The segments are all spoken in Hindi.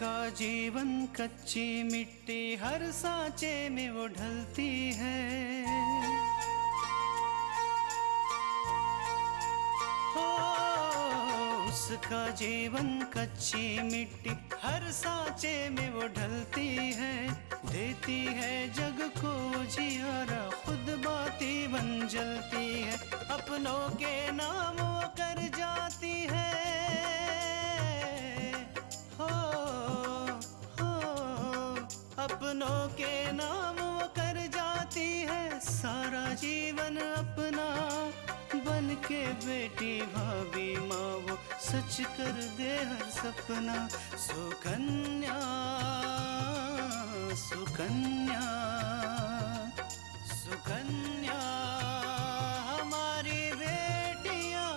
उसका जीवन कच्ची मिट्टी हर सांचे में वो ढलती है। हो उसका जीवन कच्ची मिट्टी हर सांचे में वो ढलती है। देती है जग को जियारा खुद बाती बन जलती है। अपनों के नाम वो कर जाती है। अपनों के नाम वो कर जाती है। सारा जीवन अपना बन के बेटी भाभी माँ वो सच कर दे हर सपना। सुकन्या सुकन्या सुकन्या हमारी बेटियां।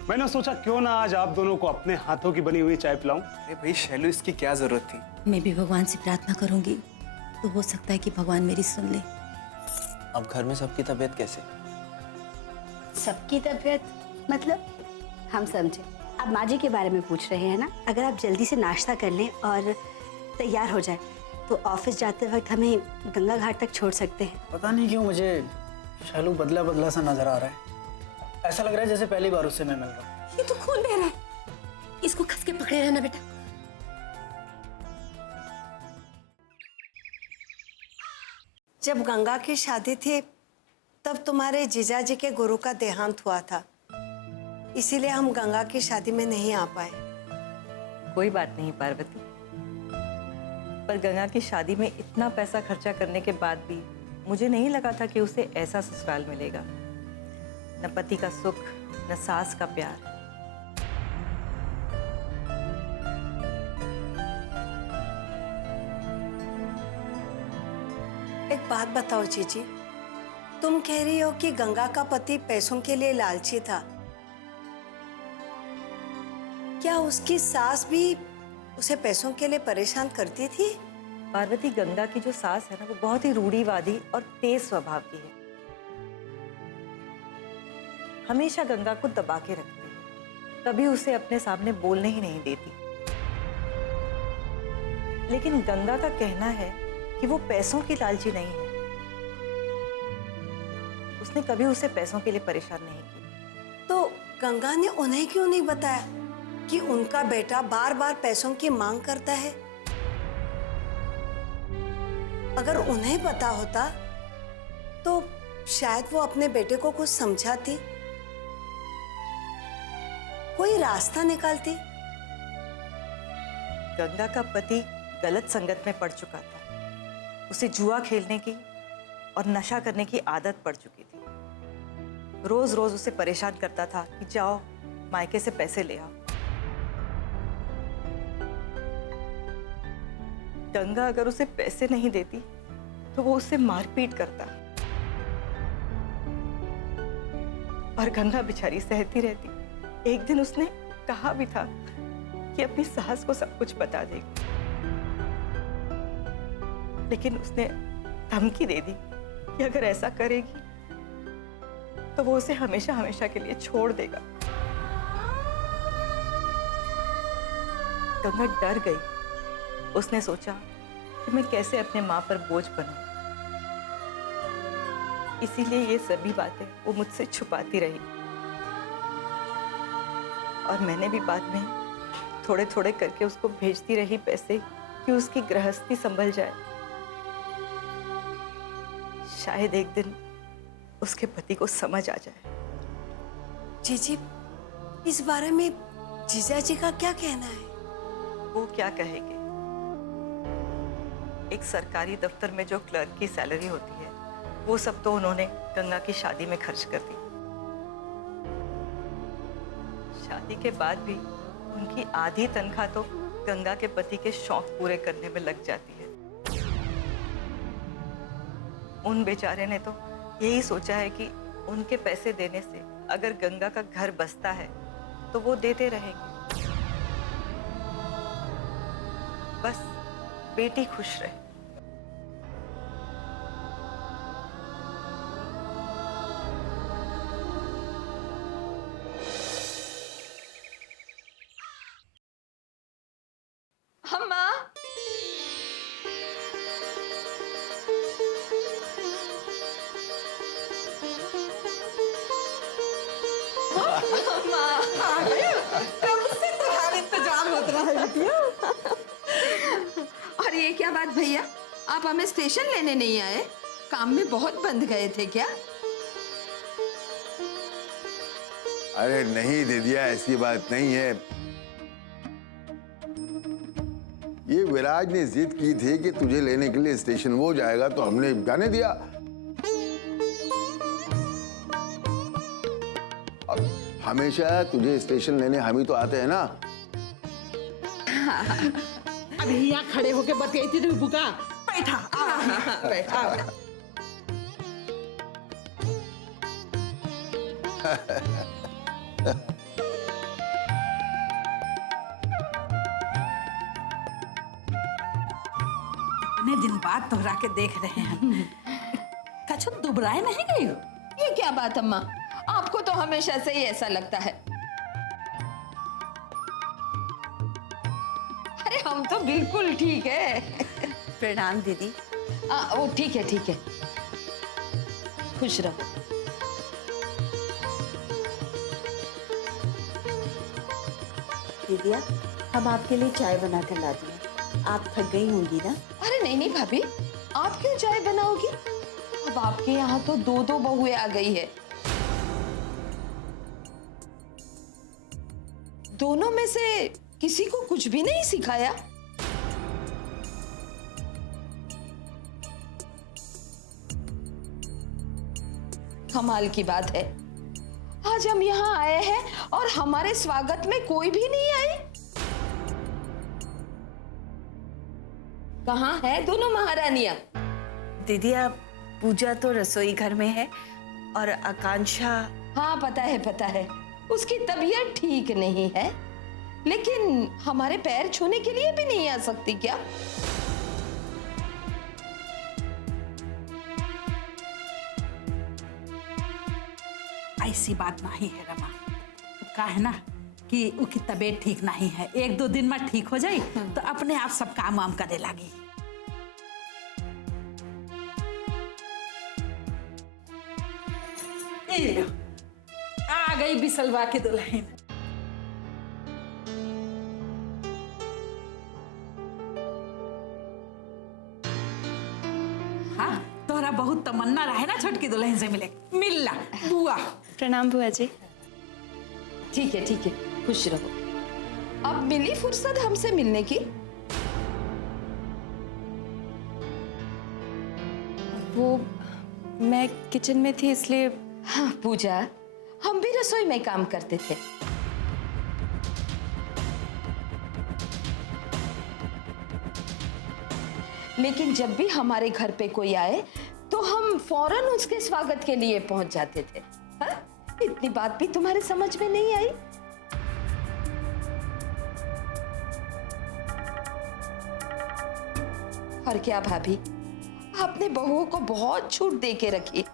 मैंने सोचा क्यों ना आज आप दोनों को अपने हाथों की बनी हुई चाय पिलाऊं। अरे भाई शैलू, इसकी क्या जरूरत थी? मैं भी भगवान से प्रार्थना करूंगी तो हो सकता है कि भगवान मेरी सुन ले। अब घर में सबकी तबीयत कैसे? सबकी तबीयत मतलब? हम समझे। आप माँ जी के बारे में पूछ रहे हैं ना? अगर आप जल्दी से नाश्ता कर लें और तैयार हो जाए तो ऑफिस जाते वक्त हमें गंगा घाट तक छोड़ सकते हैं। पता नहीं क्यों मुझे शैलू बदला बदला सा नजर आ रहा है। ऐसा लग रहा है जैसे पहली बार उससे मैं मिल रहा हूँ। ये तो खून बह रहा है, इसको कस के पकड़े रहना बेटा। जब गंगा की शादी थी तब तुम्हारे जीजाजी के गुरु का देहांत हुआ था, इसीलिए हम गंगा की शादी में नहीं आ पाए। कोई बात नहीं पार्वती, पर गंगा की शादी में इतना पैसा खर्चा करने के बाद भी मुझे नहीं लगा था कि उसे ऐसा ससुराल मिलेगा। न पति का सुख, न सास का प्यार। एक बात बताओ जीजी, तुम कह रही हो कि गंगा का पति पैसों के लिए लालची था। क्या उसकी सास भी उसे पैसों के लिए परेशान करती थी? पार्वती, गंगा की जो सास है ना, वो बहुत ही रूढ़िवादी और तेज स्वभाव की है। हमेशा गंगा को दबा के रखती है, कभी उसे अपने सामने बोलने ही नहीं देती। लेकिन गंगा का कहना है कि वो पैसों की लालची नहीं है। उसने कभी उसे पैसों के लिए परेशान नहीं किया। तो गंगा ने उन्हें क्यों नहीं बताया कि उनका बेटा बार बार पैसों की मांग करता है? अगर उन्हें पता होता तो शायद वो अपने बेटे को कुछ समझाती, कोई रास्ता निकालती। गंगा का पति गलत संगत में पड़ चुका था। उसे जुआ खेलने की और नशा करने की आदत पड़ चुकी थी। रोज रोज उसे परेशान करता था कि जाओ मायके से पैसे ले आओ। गंगा अगर उसे पैसे नहीं देती तो वो उससे मारपीट करता, और गंगा बेचारी सहती रहती। एक दिन उसने कहा भी था कि अपनी सास को सब कुछ बता देगी, लेकिन उसने धमकी दे दी कि अगर ऐसा करेगी तो वो उसे हमेशा हमेशा के लिए छोड़ देगा। गंगा डर गई। उसने सोचा कि मैं कैसे अपने माँ पर बोझ बनूं। इसीलिए ये सभी बातें वो मुझसे छुपाती रही, और मैंने भी बाद में थोड़े थोड़े करके उसको भेजती रही पैसे कि उसकी गृहस्थी संभल जाए। शायद एक दिन उसके पति को समझ आ जाए। जीजी, इस बारे में जीजाजी का क्या कहना है? वो क्या कहेंगे? एक सरकारी दफ्तर में जो क्लर्क की सैलरी होती है, वो सब तो उन्होंने गंगा की शादी में खर्च कर दी। शादी के बाद भी उनकी आधी तनख्वाह तो गंगा के पति के शौक पूरे करने में लग जाती है। उन बेचारे ने तो यही सोचा है कि उनके पैसे देने से अगर गंगा का घर बसता है तो वो देते रहेंगे। बस बेटी खुश रहे। अम्मा अम्मा आ गए। कब से तुम्हारा इंतजार होता रहा है बिटिया। और ये क्या बात भैया, आप हमें स्टेशन लेने नहीं आए? काम में बहुत बंद गए थे क्या? अरे नहीं दीदिया, ऐसी बात नहीं है। ये विराज ने जिद की थी कि तुझे लेने के लिए स्टेशन वो जाएगा, तो हमने जाने दिया। अब हमेशा तुझे स्टेशन लेने हम ही तो आते हैं ना। अभी यहाँ खड़े होके बतियाई थी बुका। बैठा बैठा। इतने दिन बाद दोहरा के देख रहे हैं। कछु दुबराए नहीं गई हो? ये क्या बात अम्मा, आपको तो हमेशा से ही ऐसा लगता है। अरे हम तो बिल्कुल ठीक है। प्रणाम दीदी। वो ठीक है। खुश रहो। दीदिया, हम आपके लिए चाय बना कर ला दिए। आप थक गई होंगी ना? अरे नहीं भाभी, आप क्यों चाय बनाओगी? अब आपके यहाँ तो दो बहुएं आ गई है। दोनों में से किसी को कुछ भी नहीं सिखाया? कमाल की बात है, आज हम यहाँ आए हैं और हमारे स्वागत में कोई भी नहीं आई। कहाँ है दोनों महारानियां? दीदी, आप पूजा तो रसोई घर में है और आकांक्षा। हाँ पता है, उसकी तबीयत ठीक नहीं है, लेकिन हमारे पैर छूने के लिए भी नहीं आ सकती क्या? ऐसी बात नहीं है रमा। का है ना कि उसकी तबीयत ठीक नहीं है, 1-2 दिन में ठीक हो जाए तो अपने आप सब काम वाम करे लगी। ये लो, आ गई बिसलवा की दुल्हन। हाँ, तोहरा बहुत तमन्ना रहे ना छोटकी दुल्हन से मिले। मिल ला बुआ। प्रणाम बुआ जी। ठीक है, खुश रहो। अब मिली फुर्सत हमसे मिलने की? वो मैं किचन में थी इसलिए। हाँ पूजा, हम भी रसोई में काम करते थे। लेकिन जब भी हमारे घर पे कोई आए तो हम फौरन उसके स्वागत के लिए पहुंच जाते थे। हाँ? इतनी बात भी तुम्हारे समझ में नहीं आई? और क्या भाभी, आपने बहुओं को बहुत छूट दे के रखी,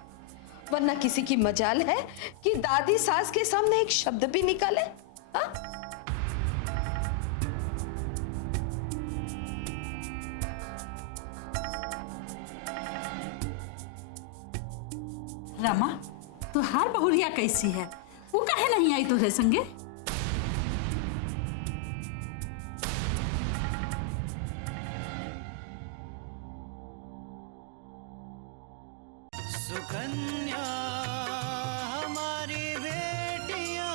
वरना किसी की मजाल है कि दादी सास के सामने एक शब्द भी निकाले। हाँ? रमा, तो हार बहुरिया कैसी है? वो काहे नहीं आई तुझे संगे? सुकन्या हमारी बेटियां।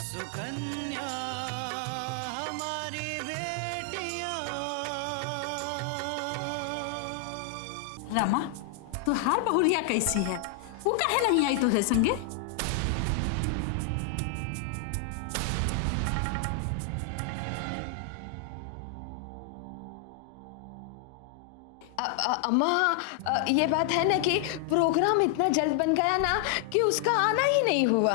सुकन्या हमारी बेटियां। रमा, तो हार बहुरिया कैसी है? वो काहे नहीं आई तुझे संगे? अम्मा ये बात है ना कि प्रोग्राम इतना जल्द बन गया ना कि उसका आना ही नहीं हुआ।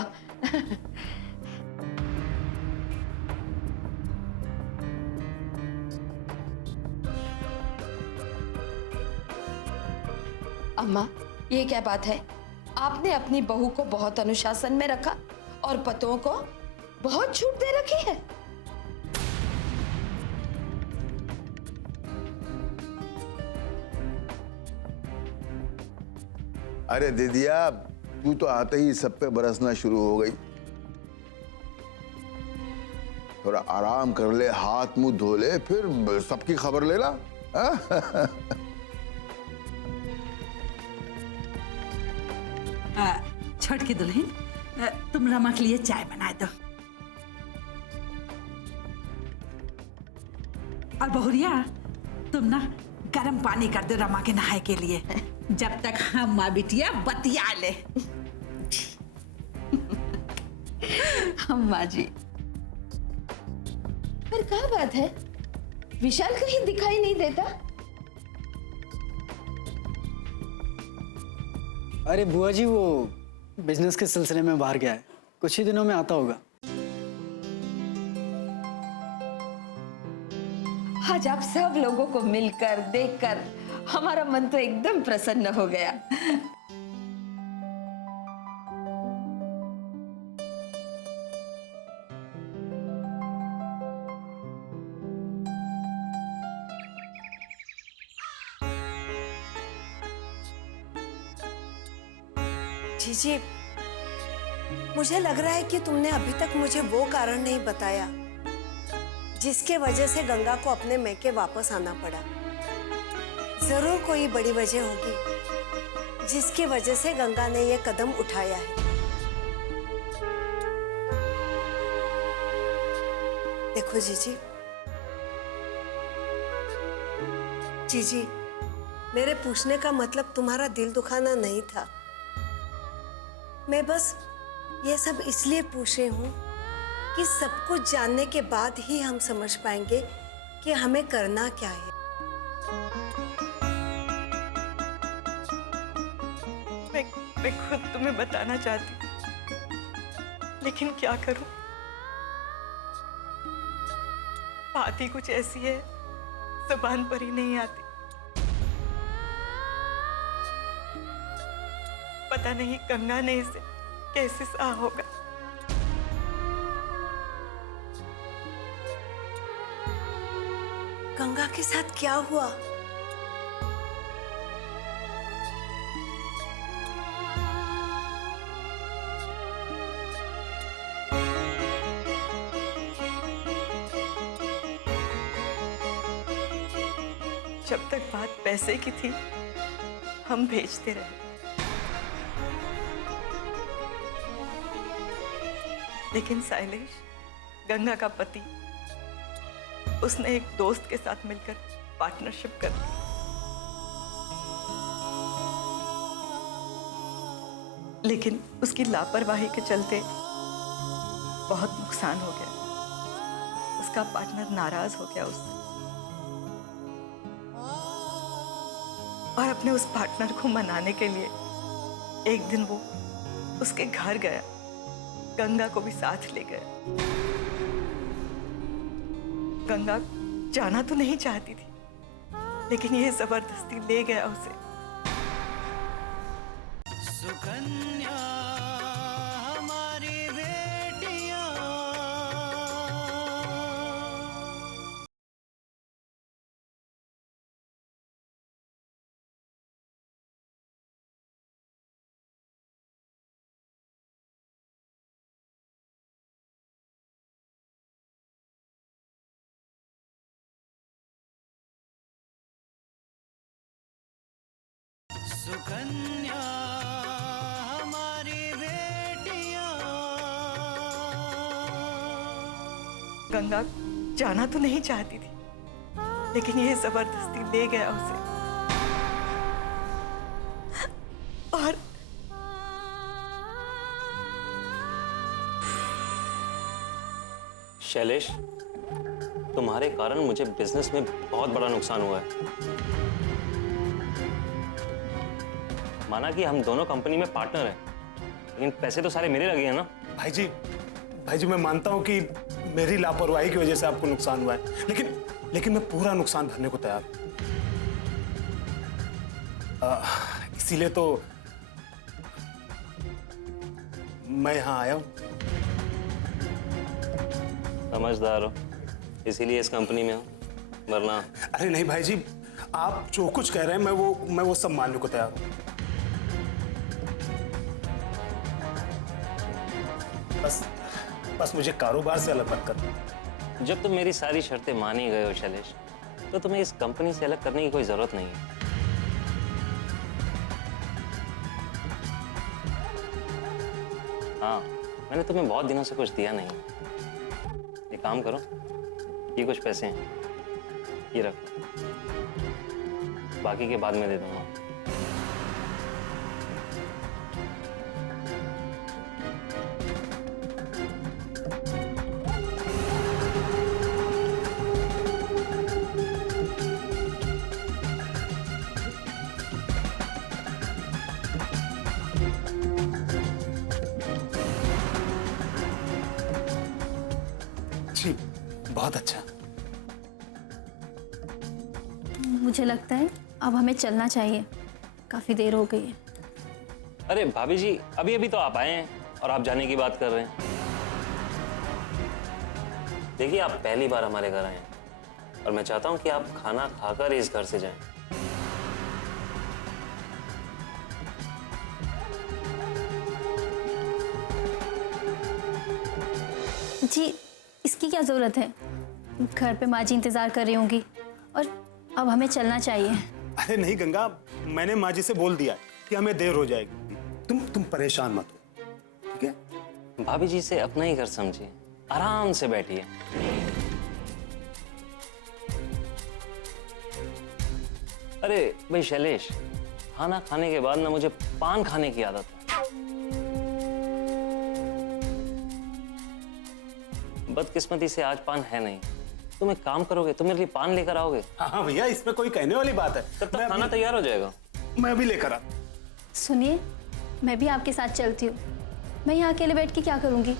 अम्मा ये क्या बात है? आपने अपनी बहू को बहुत अनुशासन में रखा और पतों को बहुत छूट दे रखी है। अरे दीदिया, तू तो आते ही सब पे बरसना शुरू हो गई। थोड़ा आराम कर ले, हाथ मुंह धो ले, फिर सबकी खबर लेना। छोटकी दुल्हन, तुम रमा के लिए चाय बना दो। और बहुरिया, तुम ना गर्म पानी कर दो रमा के नहाए के लिए, जब तक हम माँ बिटिया बतिया ले। अम्मा जी, पर क्या बात है, विशाल कहीं दिखाई नहीं देता? अरे बुआ जी, वो बिजनेस के सिलसिले में बाहर गया है, कुछ ही दिनों में आता होगा। आज आप सब लोगों को मिलकर देखकर हमारा मन तो एकदम प्रसन्न हो गया। जीजी, मुझे लग रहा है कि तुमने अभी तक मुझे वो कारण नहीं बताया जिसके वजह से गंगा को अपने मैके वापस आना पड़ा। जरूर कोई बड़ी वजह होगी जिसकी वजह से गंगा ने ये कदम उठाया है। देखो जीजी, जीजी, मेरे पूछने का मतलब तुम्हारा दिल दुखाना नहीं था। मैं बस ये सब इसलिए पूछ रही हूँ कि सब कुछ जानने के बाद ही हम समझ पाएंगे कि हमें करना क्या है। मैं खुद तुम्हें बताना चाहती हूँ, लेकिन क्या करूं? बात ही कुछ ऐसी है, जुबान पर ही नहीं आती। पता नहीं गंगा ने इसे कैसे सहा होगा। गंगा के साथ क्या हुआ? जब तक बात पैसे की थी, हम भेजते रहे, लेकिन शैलेश, गंगा का पति, उसने एक दोस्त के साथ मिलकर पार्टनरशिप कर ली। लेकिन उसकी लापरवाही के चलते बहुत नुकसान हो गया। उसका पार्टनर नाराज हो गया उससे और अपने उस पार्टनर को मनाने के लिए एक दिन वो उसके घर गया, गंगा को भी साथ ले गया। गंगा जाना तो नहीं चाहती थी, लेकिन ये जबरदस्ती ले गया उसे। सुकन्या हमारी बेटियां, सुकन्या हमारी बेटियां। गंगा जाना तो नहीं चाहती थी, लेकिन ये जबरदस्ती ले गया उसे। और शैलेश, तुम्हारे कारण मुझे बिजनेस में बहुत बड़ा नुकसान हुआ है। माना कि हम दोनों कंपनी में पार्टनर हैं, लेकिन पैसे तो सारे मेरे लगे हैं ना। भाई जी मैं मानता हूँ कि मेरी लापरवाही की वजह से आपको नुकसान हुआ है, लेकिन मैं पूरा नुकसान भरने को तैयार हूँ। इसीलिए तो मैं यहाँ आया हूँ। समझदार हो, इसीलिए इस कंपनी में हूँ, वरना। अरे नहीं भाई जी, आप जो कुछ कह रहे हैं मैं वो सब मानने को तैयार हूँ। बस मुझे कारोबार से अलग मत कर। जब तुम मेरी सारी शर्तें मान ही गए हो शैलेश, तो तुम्हें इस कंपनी से अलग करने की कोई जरूरत नहीं है। हाँ, मैंने तुम्हें बहुत दिनों से कुछ दिया नहीं। एक काम करो, ये कुछ पैसे हैं, ये रखो, बाकी के बाद में दे दूंगा। जी, बहुत अच्छा। मुझे लगता है अब हमें चलना चाहिए, काफी देर हो गई है। अरे भाभी जी, अभी अभी तो आप आए हैं और आप जाने की बात कर रहे हैं। देखिए, आप पहली बार हमारे घर आए हैं और मैं चाहता हूं कि आप खाना खाकर इस घर से जाएं। जी, इसकी क्या जरूरत है? घर पे माँ जी इंतजार कर रही होंगी और अब हमें चलना चाहिए। अरे नहीं गंगा, मैंने माँ जी से बोल दिया कि हमें देर हो जाएगी। तुम परेशान मत हो, ठीक है? भाभी जी से अपना ही घर समझिए, आराम से बैठिए। अरे भाई शैलेश, खाना खाने के बाद ना मुझे पान खाने की आदत है। बदकिस्मती से आज पान है नहीं। तुम एक काम करोगे, तुम मेरे लिए पान लेकर आओगे? हाँ भैया, इसमें कोई कहने वाली बात है। तब तक खाना तैयार हो जाएगा। मैं अभी लेकर आ। सुनिए, मैं भी आपके साथ चलती हूँ। मैं यहाँ अकेले बैठ के क्या करूँगी?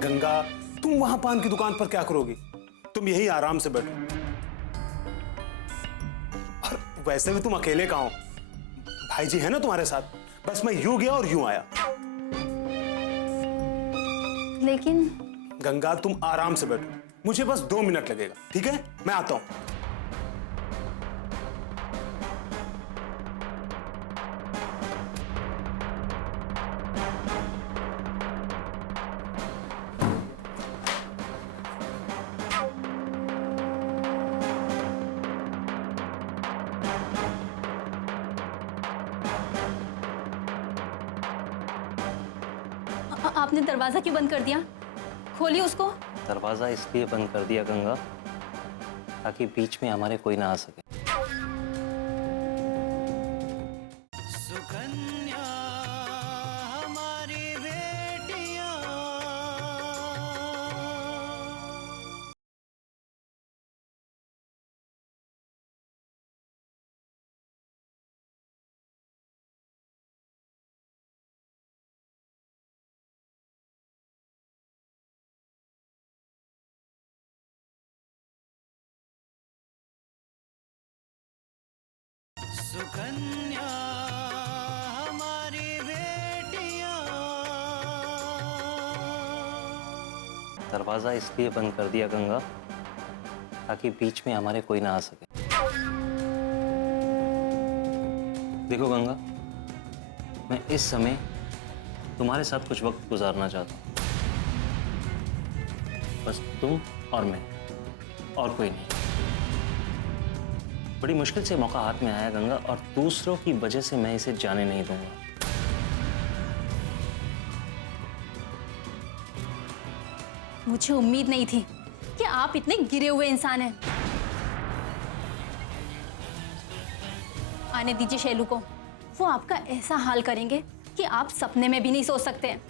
गंगा, तुम वहां पान की दुकान पर क्या करोगी? तुम यही आराम से बैठो। और वैसे भी तुम अकेले कहाँ हो? भाई जी है ना तुम्हारे साथ। बस मैं यूं गया और यूं आया। लेकिन गंगा, तुम आराम से बैठो, मुझे बस 2 मिनट लगेगा, ठीक है? मैं आता हूं। आपने दरवाजा क्यों बंद कर दिया? खोलिए उसको। दरवाजा इसलिए बंद कर दिया गंगा, ताकि बीच में हमारे कोई ना आ सके। सुकन्या हमारी बेटियां। सुकन्या हमारी बेटियां। दरवाजा इसलिए बंद कर दिया गंगा, ताकि बीच में हमारे कोई ना आ सके। देखो गंगा, मैं इस समय तुम्हारे साथ कुछ वक्त गुजारना चाहता हूँ। बस तुम और मैं, और कोई नहीं। बड़ी मुश्किल से मौका हाथ में आया गंगा, और दूसरों की वजह से मैं इसे जाने नहीं दूंगा। मुझे उम्मीद नहीं थी कि आप इतने गिरे हुए इंसान हैं। आने दीजिए शैलू को, वो आपका ऐसा हाल करेंगे कि आप सपने में भी नहीं सोच सकते हैं।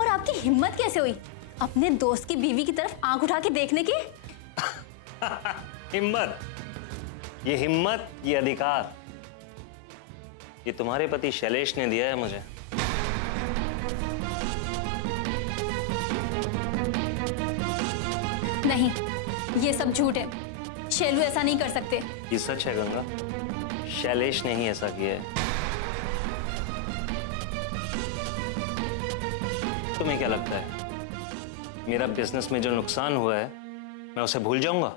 और आपकी हिम्मत कैसे हुई अपने दोस्त की बीवी की तरफ आंख उठा के देखने की? हिम्मत, ये हिम्मत, ये अधिकार, ये तुम्हारे पति शैलेश ने दिया है मुझे। नहीं, ये सब झूठ है। शैलू ऐसा नहीं कर सकते। ये सच है गंगा, शैलेश ने ही ऐसा किया है। तुम्हें क्या लगता है मेरा बिजनेस में जो नुकसान हुआ है मैं उसे भूल जाऊंगा?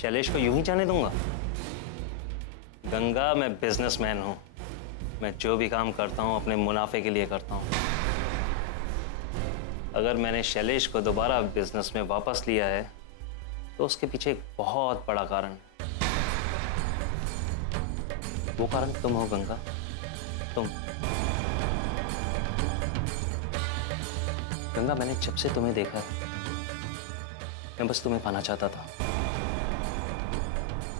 शैलेश को यूं ही जाने दूंगा? गंगा, मैं बिजनेसमैन हूं। मैं जो भी काम करता हूं अपने मुनाफे के लिए करता हूं। अगर मैंने शैलेश को दोबारा बिजनेस में वापस लिया है तो उसके पीछे एक बहुत बड़ा कारण है। वो कारण तुम हो गंगा, तुम। गंगा, मैंने जब से तुम्हें देखा है मैं बस तुम्हें पाना चाहता था।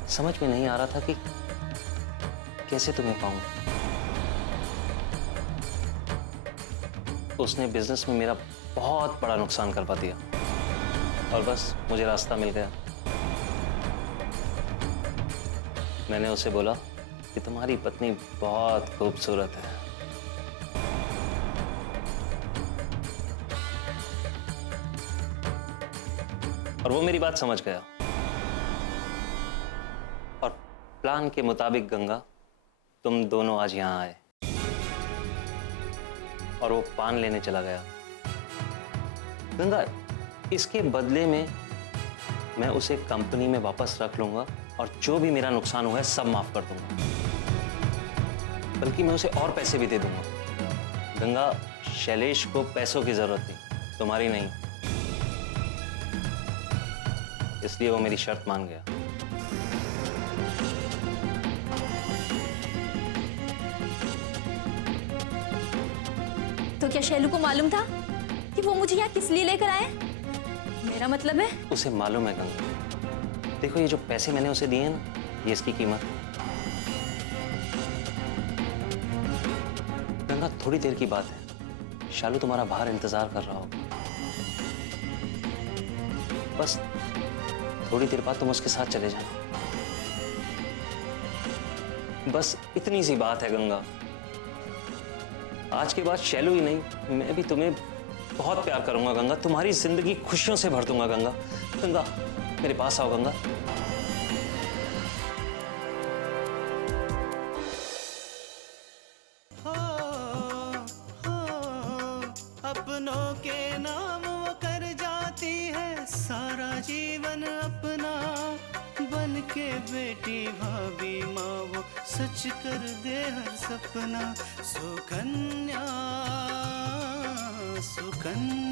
समझ में नहीं आ रहा था कि कैसे तुम्हें पाऊं। उसने बिजनेस में मेरा बहुत बड़ा नुकसान करवा दिया और बस मुझे रास्ता मिल गया। मैंने उसे बोला कि तुम्हारी पत्नी बहुत खूबसूरत है। और वो मेरी बात समझ गया और प्लान के मुताबिक गंगा तुम दोनों आज यहां आए और वो पान लेने चला गया। गंगा, इसके बदले में मैं उसे कंपनी में वापस रख लूंगा और जो भी मेरा नुकसान हुआ है सब माफ कर दूंगा, बल्कि मैं उसे और पैसे भी दे दूंगा। गंगा, शैलेश को पैसों की जरूरत थी, तुम्हारी नहीं, इसलिए वो मेरी शर्त मान गया। तो क्या शैलू को मालूम था कि वो मुझे यहाँ किस लिए लेकर आए? मेरा मतलब है उसे मालूम है गंगा। देखो, ये जो पैसे मैंने उसे दिए ना, ये इसकी कीमत है। गंगा, थोड़ी देर की बात है, शालू तुम्हारा बाहर इंतजार कर रहा होगा। बस थोड़ी देर बाद तुम उसके साथ चले जाना। बस इतनी सी बात है गंगा। आज के बाद शैलू ही नहीं, मैं भी तुम्हें बहुत प्यार करूंगा गंगा। तुम्हारी जिंदगी खुशियों से भर दूंगा गंगा। गंगा, मेरे पास आओ गंगा। अपनों के नाम वो कर जाती है सारा जीवन अपना, बन के बेटी भाभी माँ वो सच कर दे हर सपना। सुकन्या, सुकन्या।